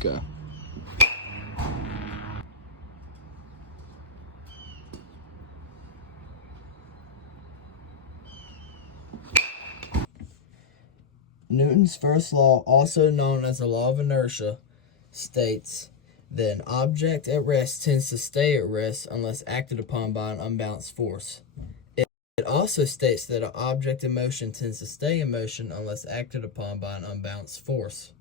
Go. Newton's first law, also known as the law of inertia, states that an object at rest tends to stay at rest unless acted upon by an unbalanced force. It also states that an object in motion tends to stay in motion unless acted upon by an unbalanced force.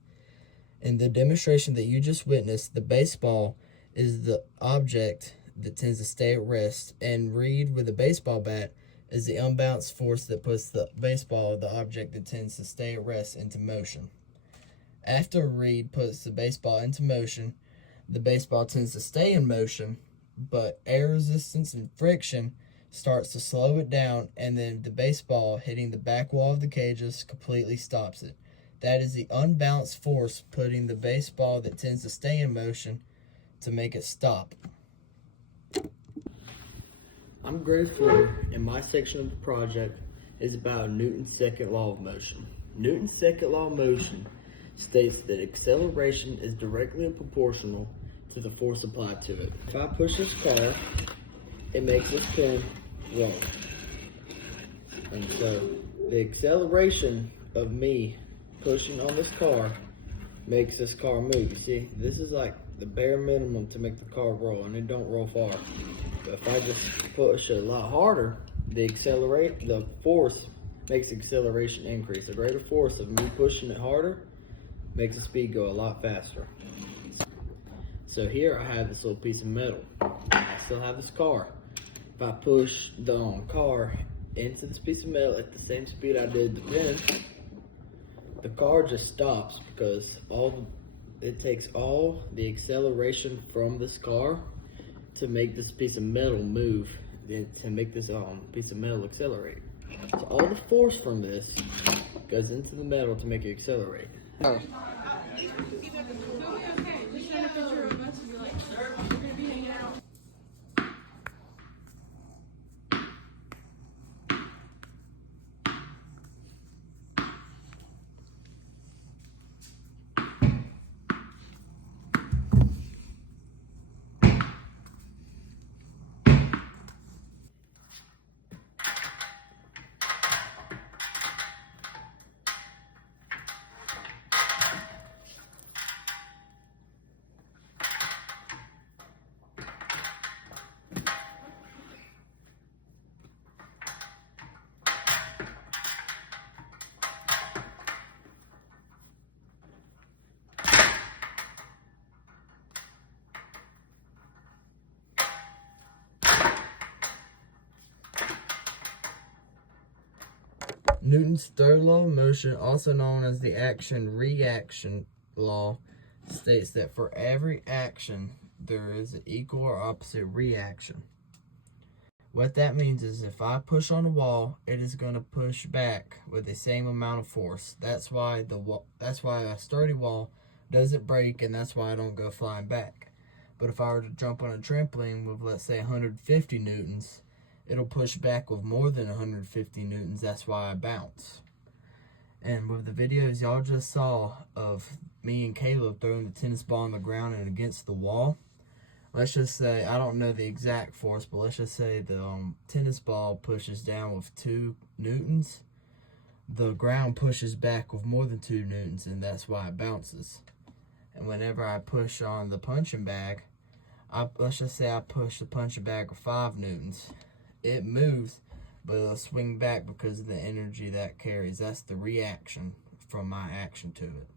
In the demonstration that you just witnessed, the baseball is the object that tends to stay at rest, and Reed with a baseball bat is the unbalanced force that puts the baseball, the object that tends to stay at rest, into motion. After Reed puts the baseball into motion, the baseball tends to stay in motion, but air resistance and friction starts to slow it down, and then the baseball hitting the back wall of the cages completely stops it. That is the unbalanced force putting the baseball that tends to stay in motion to make it stop. I'm Graves Ford, and my section of the project is about Newton's second law of motion. Newton's second law of motion states that acceleration is directly proportional to the force applied to it. If I push this car, it makes this pin roll. And so the acceleration of me pushing on this car makes this car move. You see, this is like the bare minimum to make the car roll, and it don't roll far. But if I just push it a lot harder, the force makes acceleration increase. The greater force of me pushing it harder makes the speed go a lot faster. So here I have this little piece of metal. I still have this car. If I push the car into this piece of metal at the same speed I did the pin, the car just stops because it takes all the acceleration from this car to make this piece of metal move, to make this piece of metal accelerate. So all the force from this goes into the metal to make it accelerate. Oh. Newton's third law of motion, also known as the action-reaction law, states that for every action, there is an equal or opposite reaction. What that means is if I push on a wall, it is going to push back with the same amount of force. That's why a sturdy wall doesn't break, and that's why I don't go flying back. But if I were to jump on a trampoline with, let's say, 150 newtons, it'll push back with more than 150 newtons. That's why I bounce. And with the videos y'all just saw of me and Caleb throwing the tennis ball on the ground and against the wall, let's just say, I don't know the exact force, but let's just say the tennis ball pushes down with 2 newtons. The ground pushes back with more than 2 newtons, and that's why it bounces. And whenever I push on the punching bag, let's just say I push the punching bag with 5 newtons. It moves, but it'll swing back because of the energy that carries. That's the reaction from my action to it.